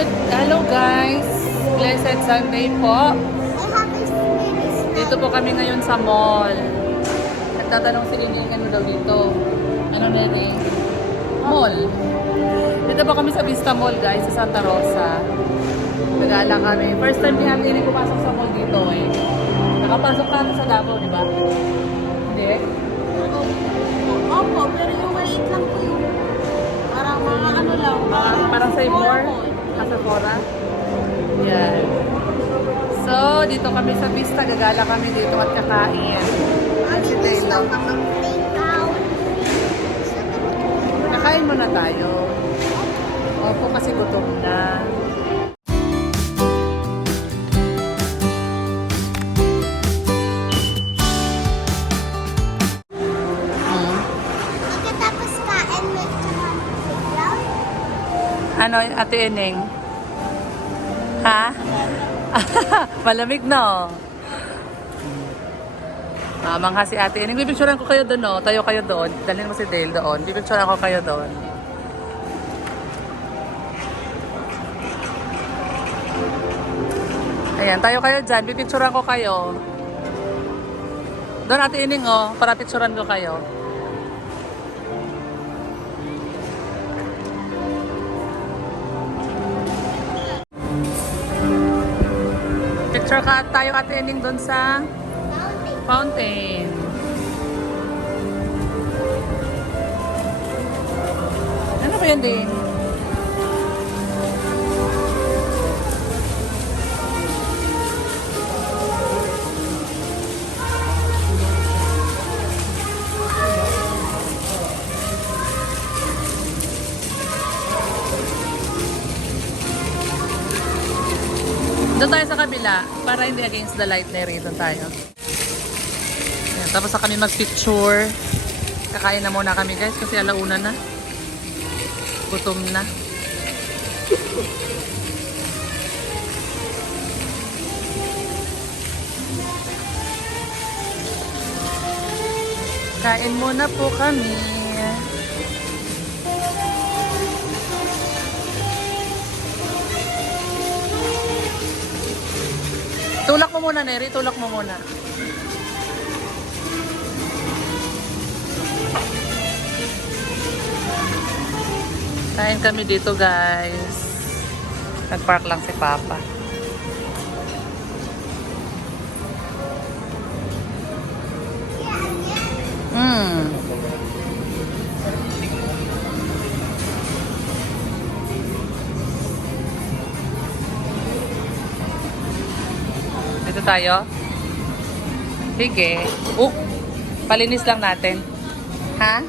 Hello guys. Blessed Sunday po. Dito po kami ngayon sa mall. Nagtatanong si Ining ano daw dito. Ano na rin? Mall. Dito po kami sa Vista Mall guys, sa Santa Rosa. Nagala kami. First time ni Ate Ining pumasok sa mall dito eh. Nakapasok ka sa Davao, di ba? Hindi? Opo, pero yung maliit lang po yung parang mga ano lang. Parang say more? Nasa Fora? Yan. So, dito kami sa Vista. Gagala kami dito at kakain. Si Taylor. Kakain muna tayo. Opo, kasi gutom na. Pagkatapos kain, may kahaw. Ano, Ate Eneng? Ha? Malamig no? Mamangha si Ate Eneng. Bibicturean ko kayo doon, no? Tayo kayo doon. Dalhin mo si Dale doon. Bibicturean ko kayo doon. Ayan, tayo kayo dyan. Bibicturean ko kayo. Doon, Ate Eneng, oh. Para picturean ko kayo. Picture ka tayo Ate Eneng doon sa fountain. Ano ba yan din? Doon tayo sa kabila para hindi against the light na rin. Doon tayo. Ayan, tapos na kami mag-picture. Kakain na muna kami guys kasi alauna na. Gutom na. Kain muna po kami. Tulak mo muna, Neri. Tulak mo muna. Kain kami dito, guys. Nag-park lang si Papa. Dito tayo. Sige. Palinis lang natin. Ha?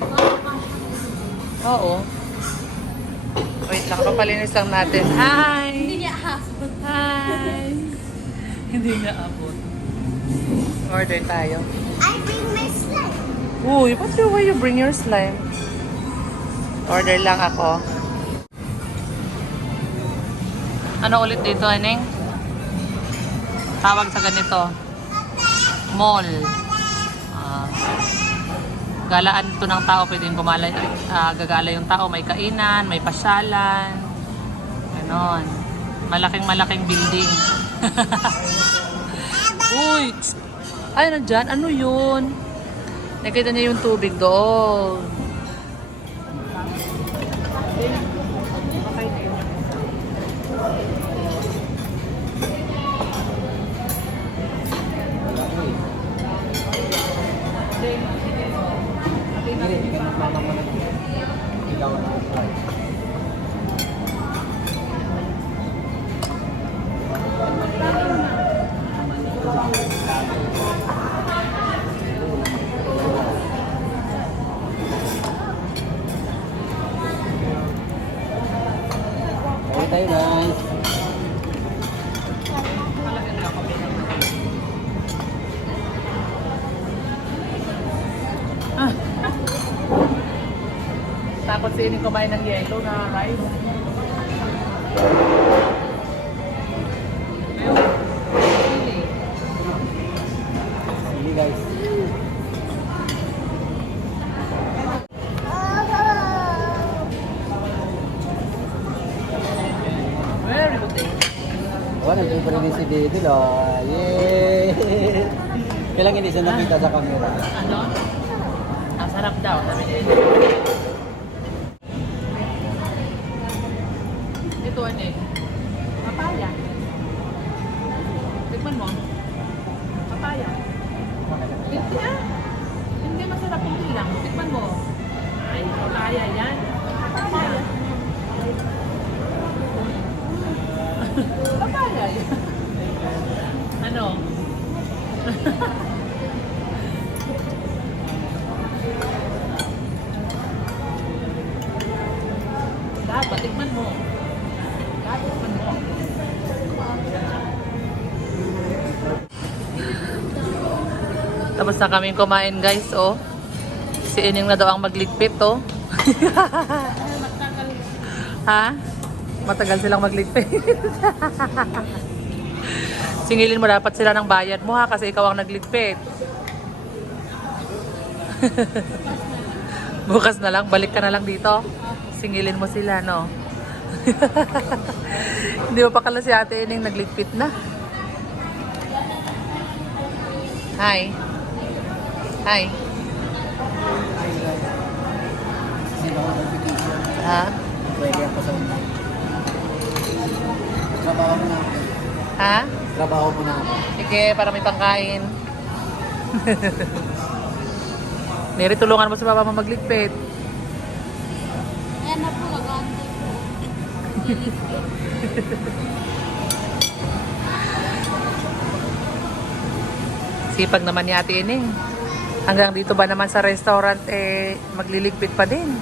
Oo. Wait lang. Papalinis lang natin. Hi! Hindi niya abot. Hi! Hindi niya abot. Order tayo. I bring my slime. Uy, what's your way you bring your slime? Order lang ako. Ano ulit dito, Eneng? Tawag sa ganito. Mall. Galaan to ng tao. Pwedeng gagala yung tao. May kainan, may pasyalan. Ganon. Malaking building. Uy! Ay, nandyan. Ano yun? Nakita niya yung tubig doon. Tayo guys. Tapos si Ining kumain ng yelo na rice. Sige guys. Wala, nag-iba rin si Didil, oh. Yay! Kailang hindi siya nakita sa camera. Ano? Ang sarap daw, sabi niya. Ito ano eh? Papaya. Tikman mo. Papaya. Hindi ah. Hindi masarap kung lang. Tikman mo. Ay, papaya yan. Papaya. Papaya yan. Ano? Dapat, tikman mo. Dapat, tikman mo. Tapos na kaming kumain guys, oh. Si Ining na daw ang magligpit, oh. Ha? Matagal silang magligpit. Singilin mo dapat sila ng bayad mo ha, kasi ikaw ang nagligpit. Bukas na lang, balik ka na lang dito. Singilin mo sila, no? Hindi mo pa kala si Ate Ining nagligpit na. Hi. Hi. Ha? Pwede ako sa una. Trabaho mo na ako. Ha? Trabaho mo na ako. Sige, para may pangkain. Neri, tulungan mo si Papa mo magligpit. Ayan na po, nag-aantay po. Sipag naman ni Ate Ining. Hanggang dito ba naman sa restaurant, eh, magliligpit pa din?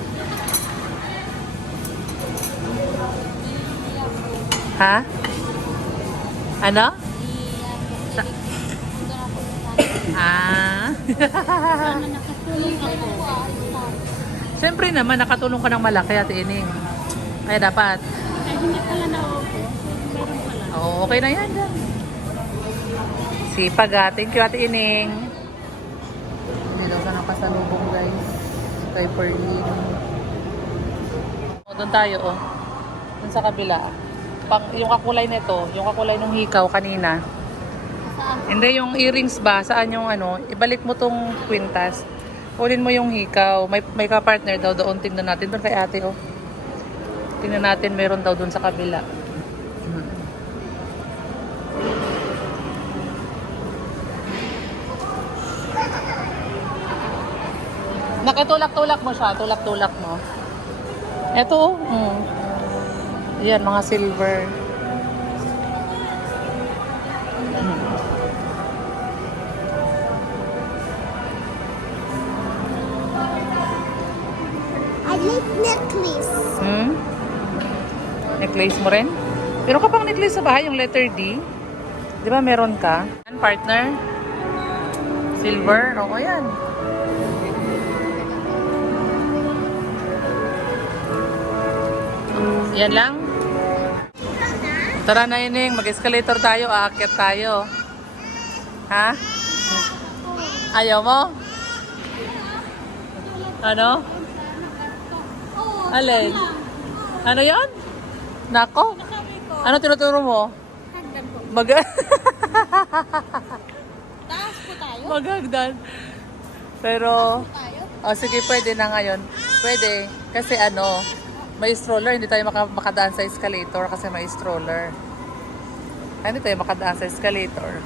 Ha? Ano? Ito na po sa Ah. sana nakatulong ako. Siyempre naman, nakatulong ka ng malaki, Ate Ining. Kaya dapat. Ay, hindi pala na-opo. Meron pala. Oo, okay na yan. Sipag ah. Thank you, Ate Ining. Hindi daw sa nakasalubong, guys. Kay Perlin. O, doon tayo, oh. Doon sa kabila. Yung kakulay nito, yung kakulay ng hikaw kanina. Saan? Hindi, yung earrings ba? Saan yung ano? Ibalik mo tong kwintas. Kunin mo yung hikaw. May ka-partner daw doon. Tingnan natin doon kay ate, oh. Tingnan natin, meron daw doon sa kabila. Nakitulak-tulak mo siya. Tulak-tulak mo. Ito, oh. Yan, mga silver. I like necklace. Necklace mo rin? Meron ka pang necklace sa bahay, yung letter D. Di ba meron ka? Yan, partner. Silver. Oo, yan. Yan lang. Tara na, Ining. Mag-escalator tayo. Aakyat tayo. Ha? Ayaw mo? Ano? Alin? Ano yan? Nako? Ano tinuturo mo? Hagdan po. Taas po tayo. Maghagdan. Pero, Tayo. oh, sige, pwede na ngayon. Pwede. Kasi ano, may stroller. Hindi tayo makadaan sa escalator kasi may stroller. Hindi tayo makadaan sa escalator.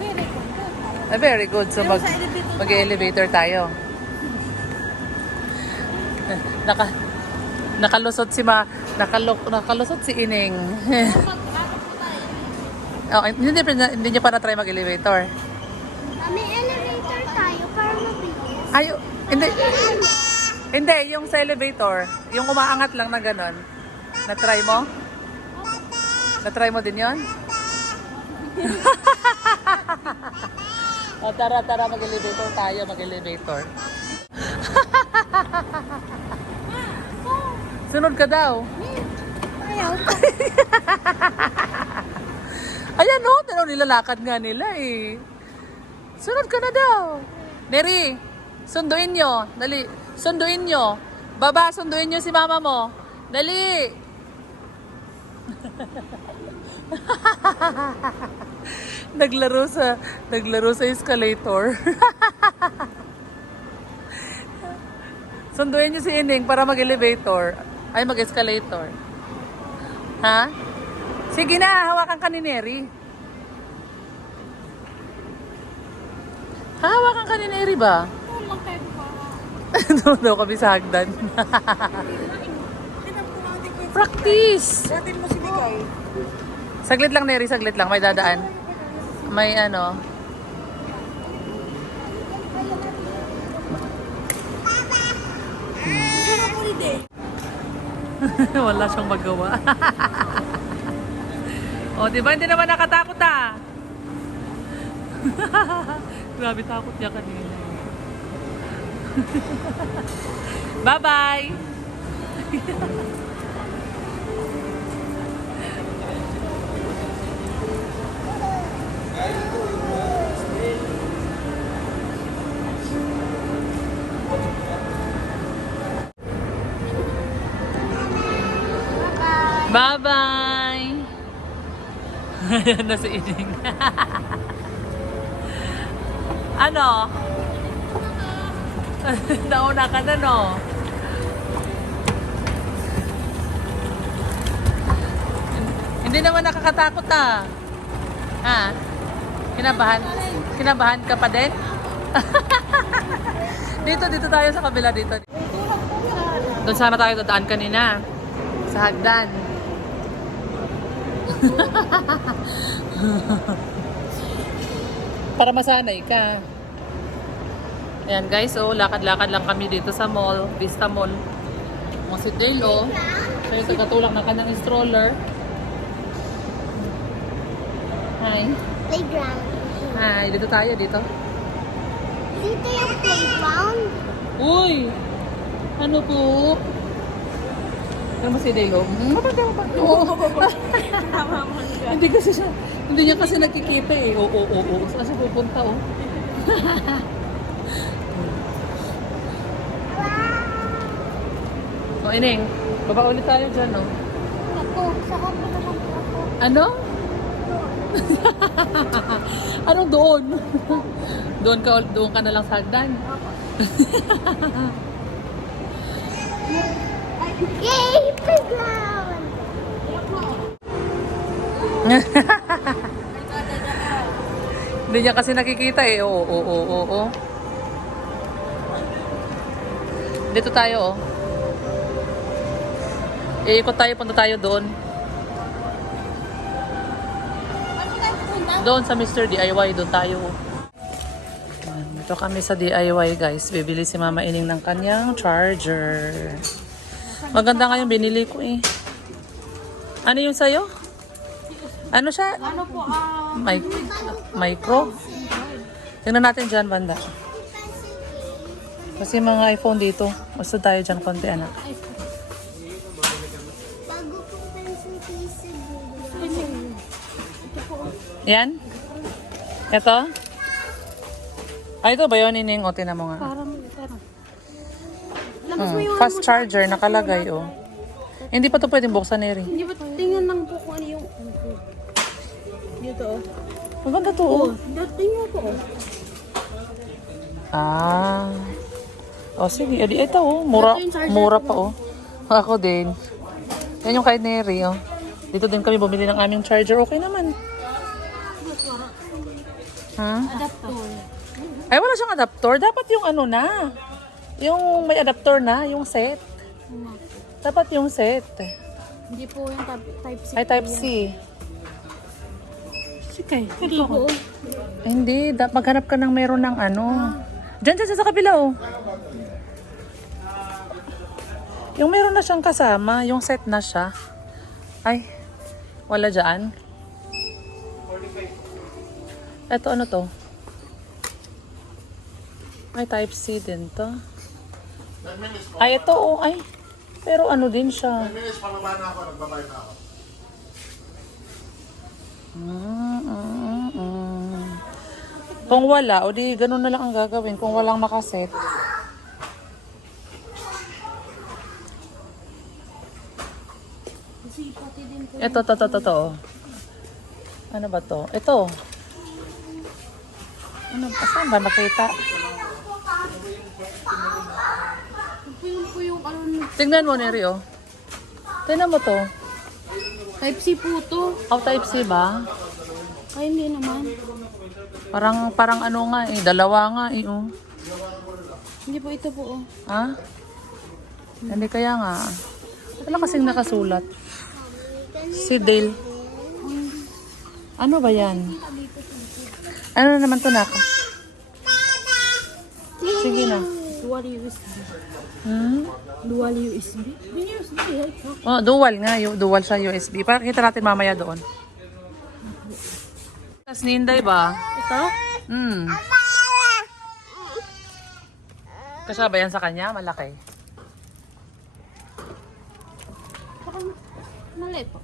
Very good. Very good. So, Pero sa elevator mag-elevator tayo. Nakalusot si nakalusot si Ining. Oh, hindi niya pa na-try mag-elevator. May elevator tayo para mabilis. Ay, hindi. Hindi, yung sa elevator, yung umaangat lang na ganon. Na-try mo? Na-try mo din yon? O, tara, mag-elevator tayo, mag-elevator. Sunod ka daw. Ayaw. Ayan o, nilalakad nga nila eh. Sunod ka na daw. Neri, sunduin nyo. Dali, sunduin nyo. Baba, sunduin nyo si mama mo. Dali. naglaro sa escalator. Sunduin niyo si Ining para mag-elevator. Ay, mag-escalator. Ha? Sige na, hawakan ka ni Neri. Hawakan ka ni Neri ba? Tulong tayo pa. Doon daw kami sa hagdan. Practice! Datin mo si Bigay. Saglit lang, Neri, saglit lang. May dadaan. May ano. Wala siyang magawa. O, di ba? Hindi naman nakatakot ah. Grabe takot niya kanina. Bye-bye! Bye-bye! Ayan na si Ining. Ano? Nauna ka na, no? Hindi naman nakakatakot, ah. Ha? Kinabahan? Kinabahan ka pa din? Dito tayo sa kabila dito. Doon sana tayo dadaan kanina. Sa hagdan. Para masanay ka. Ayan guys, oh, lakad-lakad lang kami dito sa mall, Vista Mall. Mga si Dale, oh. So yung tagatulak ng kanyang stroller. Hi. Playground. Hi, dito tayo, dito. Dito yung playground. Uy! Ano po? Ano mo si Dale, oh? Hindi kasi siya, hindi niya kasi nakikita eh. Oo. Saan siya pupunta, oh? O, Ining, baba ulit tayo dyan, no? Ako, saka pa naman ako. Ano? Anong doon? doon ka na lang sa hagdan. Yay! Playground! Hindi niya kasi nakikita eh. Oo. Dito tayo, oh. Iikot tayo, punta tayo doon. Doon sa Mr. DIY, doon tayo. Dito kami sa DIY guys. Bibili si Mama Ining ng kanyang charger. Maganda nga yung binili ko eh. Ano yung sayo? Ano siya? Ano po, Micro? Tingnan natin dyan, banda. Kasi mga iPhone dito. Gusto tayo dyan konti, anak. Bago pong pencil case. Yan? Ito? Ay, ito ba yun, Ining? O, tinan mo nga. parang, Fast charger, nakalagay, oh. Hindi pa ito pwedeng buksan, Neri. hindi ba, tingnan lang po kung ano yung, dito, oh. Maganda to, oh. Tingnan po, oh. Ah. O, sige. Edi, ito, oh. Mura pa, oh. Ako din. Yan yung kay Neri, oh. Dito din kami bumili ng aming charger. Okay naman. Ha? Adapter. Ay, wala siyang adapter. Dapat yung ano na. Yung may adapter na, yung set. Dapat yung set. Hindi po yung type C. Ay, type C. Sige, Hindi po. hindi. Maghanap ka ng meron ng ano. Diyan sa kabila, oh. Yung meron na siyang kasama, yung set na siya. Ay, wala dyan. Ito, ano to? Ay, type C din to. Ay, ito, oh. Ay, pero ano din siya. 10 minutes, pababa na ako. Nagbabayad na ako. Kung wala, o di ganun na lang ang gagawin. Kung walang nakaset. Sipati din po. Ito, to. Ano ba to? Ito. Ano, saan ba nakita? Yun po yung ano. Tingnan mo, Neri, oh. Tingnan mo to. Type C po to. Type C ba? Ay, hindi naman. Parang ano nga eh. Dalawa nga eh, oh. Hindi po ito po. Oh. Ha? Hindi kaya nga. Wala kasing nakasulat. Si Dale. Ano ba yan? Ano na naman to, nak? Sige na. Dual USB. Hmm? Dual USB. May USB. Ito. Oh, dual nga. Dual sa USB. Para kita natin mamaya doon. Tapos ni Inday ba? Ito? Hmm. Kasya ba yan sa kanya? Malaki. Parang mali po.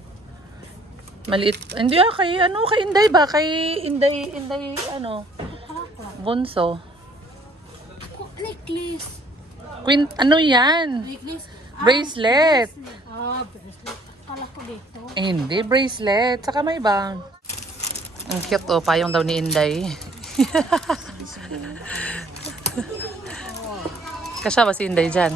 Maliit. Hindi kay Inday ba? Kay Inday, ano? Bunso. Necklace. Ano yan? Necklace. Bracelet. Bracelet. Kala ko dito. Hindi, bracelet. Saka may iba. Ang cute oh, payong daw ni Inday. Kasya ba si Inday dyan?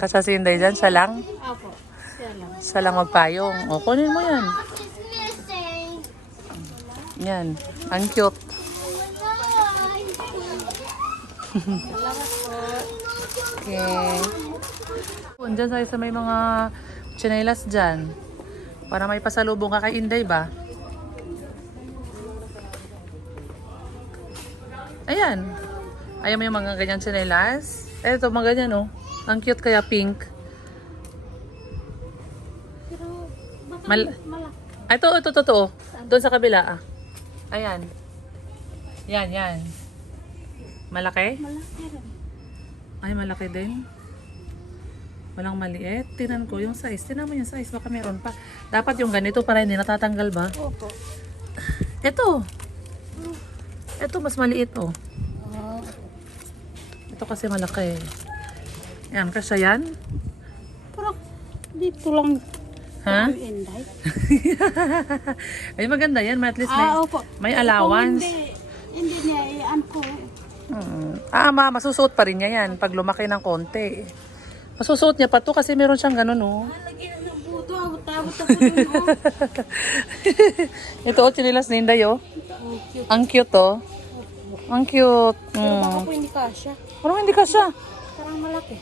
Kasya si Inday dyan? Siya lang? Apo. Siya lang. Siya lang magpayong. O, kunin mo yan. Yan. Ang cute. Okay. Diyan tayo sa may mga tsinelas dyan. Para may pasalubong ka kay Inday ba? Ayan. Ayaw mo yung mga ganyan tsinelas? Eto, mga ganyan oh. Ang cute kaya pink. Pero baka Mal- malaki. Ay, ito. Doon sa kabila ah. Ayan. Yan. Malaki? Malaki rin. Ay, malaki din. Walang maliit. Tingnan ko yung size. Tingnan mo yung size. Baka meron pa. Dapat yung ganito para hindi natatanggal ba? Opo. Ito. Ito mas maliit oh. Ito kasi malaki. Yan, kasya yan. Parang dito lang. Ha? Yung Inday. Ay, maganda yan. May at least Opo. may allowance. Hindi niya, iyan po. Masusuot pa rin niya yan pag lumaki ng konti. Masusuot niya pa to kasi meron siyang ganun oh. Lagyan ng buto, abot-abot ako dun. Ito oh, chinilas ni Inday oh. Cute. Ang cute oh. Ang cute. Pero baka po hindi kasya. Parang hindi kasya. Parang malaki.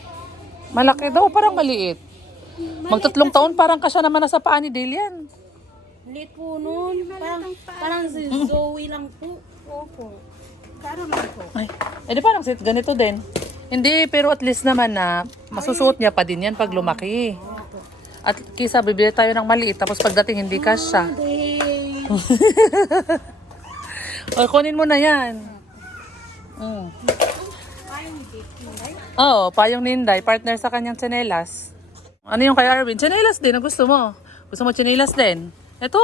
Malaki daw, parang maliit. Magtatlong taon, parang kasya naman na sa paa ni Dale yan. Liit po nun. Parang si Zoe lang po. Opo. Kano lang po. Ay, edi parang ganito din. Hindi, pero at least naman na masusuot niya pa din yan pag lumaki. At kisa bibili tayo ng maliit, tapos pagdating hindi kasya. O, kunin mo na yan. Oo, payong ni Inday, partner sa kanyang tsinelas. Ano yung kay Arvin? Tsinelas din, ang gusto mo. Gusto mo tsinelas din? Ito.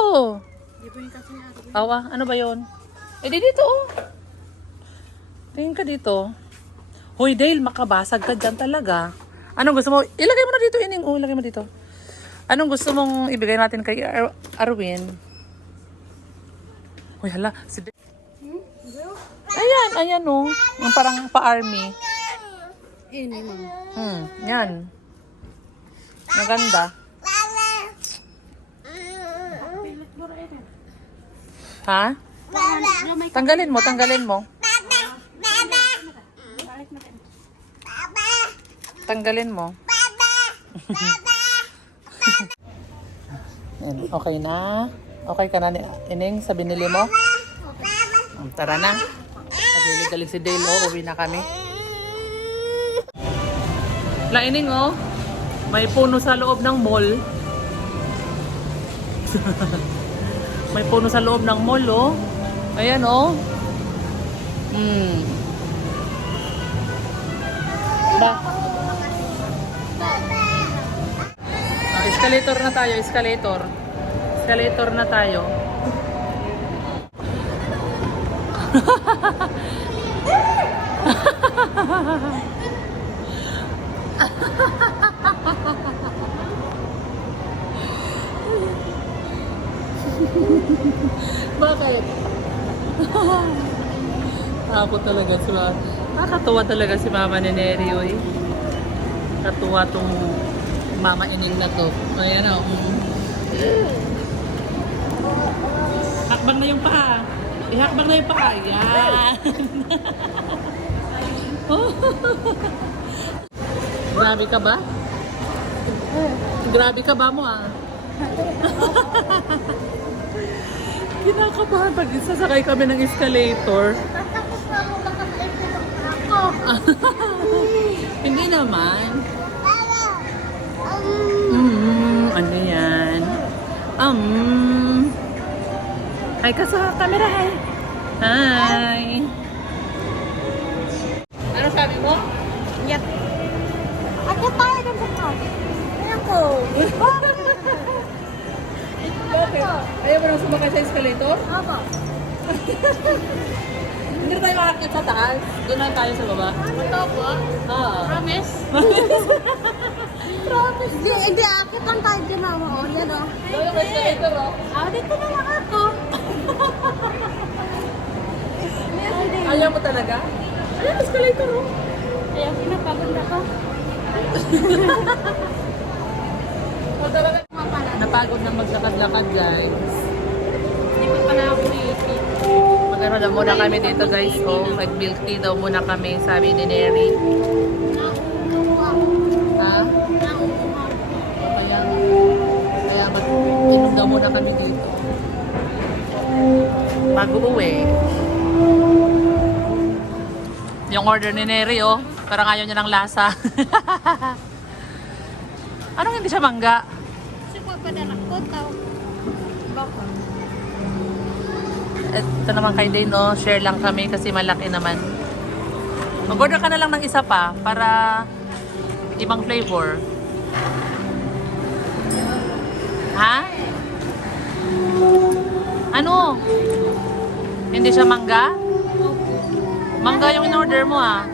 Hindi po yung kasi nga. Awa, ano ba yun? Eh, di dito oh. Tingin ka dito. Hoy, Dale, makabasag ka dyan talaga. Anong gusto mo? Ilagay mo na dito, Ining. Oh, ilagay mo dito. Anong gusto mong ibigay natin kay Arwin? Hoy, hala. Si Dale. Ayan oh. Yung parang pa-army. Ini ma'am. Yan. Maganda. Ha? Tanggalin mo. Tanggalin mo. Okay na? Okay ka na, Ining, sa binili mo? Tara na. Galing si Dale, oh. Uwi na kami. Ining, oh. May puno sa loob ng mall. May puno sa loob ng mall, oh. Ayan, oh. Ba? Escalator na tayo, escalator. Escalator na tayo. Bakit? Ako talaga si Mama. Nakakatuwa talaga si Mama ni Neri, oy. Katuwa tong Mama Ining na to. Ayan o. Hakbang na yung paa. Ihakbang na yung paa. Yan. Grabe ka ba? Grabe ka ba mo ah? Kinakabahan pag sasakay kami ng escalator. Tapos na ako makaplay ako. Hindi naman. Pero, Ano yan? Hi ka sa camera, hi. Hi. Ano sabi mo? Yep. Ate tayo ng bukas. Ayan ko. Bakit? Ayaw mo nang sumakay sa escalator? Aba. Hindi na tayo makakit sa taas. Doon lang tayo sa baba. Ito po? Promise? Promise. Hindi, akit lang tayo dyan mama. O, yan o. Doon yung escalator, oh. Dito na lang ako. Ayaw mo talaga? Ayaw escalator, oh. Ayaw, pinapagod ako. Napagod na maglakad-lakad, guys. Hindi pa pala ako repeat. Magano na muna kami dito, guys. Oh, nag-milk tea daw muna kami, sabi ni Neri. Ha? Kaya mag-inom daw muna kami dito. Bago uwi. Yung order ni Neri, oh. Parang ayaw niya ng lasa. Anong hindi siya mangga? Suko pa na lang ko tao. Baka. Ito naman kay Dane, oh. Share lang kami kasi malaki naman. Mag-order ka na lang ng isa pa para ibang flavor. Ha? Ano? Hindi siya mangga? Mangga yung in-order mo, ah.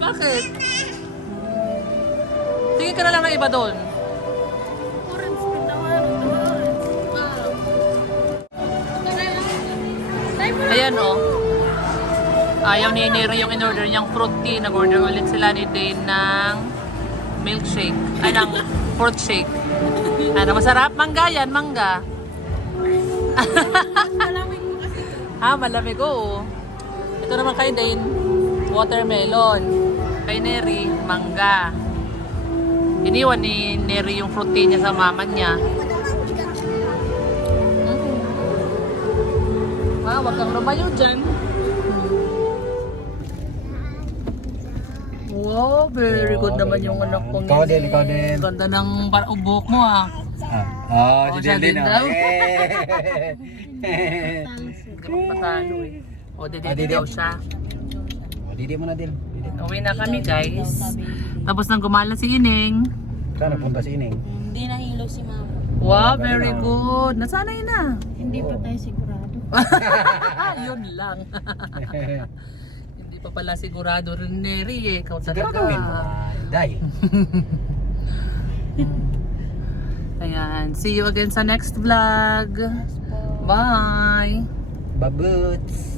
Bakit? Tingin ka na lang ng iba doon. Ayan, oh. Ayaw ni Neri yung in-order niyang fruit tea. Nag-order ulit sila ni Dane ng milkshake. Ay, ng fruit shake. Ano, masarap? Mangga yan, mangga. Malamig, oo. Ito naman kay Dane, watermelon. Kay Neri, mangga. Iniwan ni Neri yung fruit tea niya sa mama niya. Wag kang lumayo dyan. Wow, very good naman yung anak ko. Ikaw din, ikaw din. Ganda ng ubok mo, ah. Si siya Dindin, din oh. daw. Hindi ka magpatalo, eh. Didi daw siya. Didi mo na, Dil. Uwi na kami, guys. Tapos nang gumala si Ining. Saan napunta si Ining? Hindi nahilo si mama. Wow, very good. Nasanay na. Hindi pa tayo sigurado. Yun lang. Hindi pa pala sigurado rin, Neri, eh. Ikaw talaga. Siguraduhin mo. Day. Ayan. See you again sa next vlog. Bye. Babuts.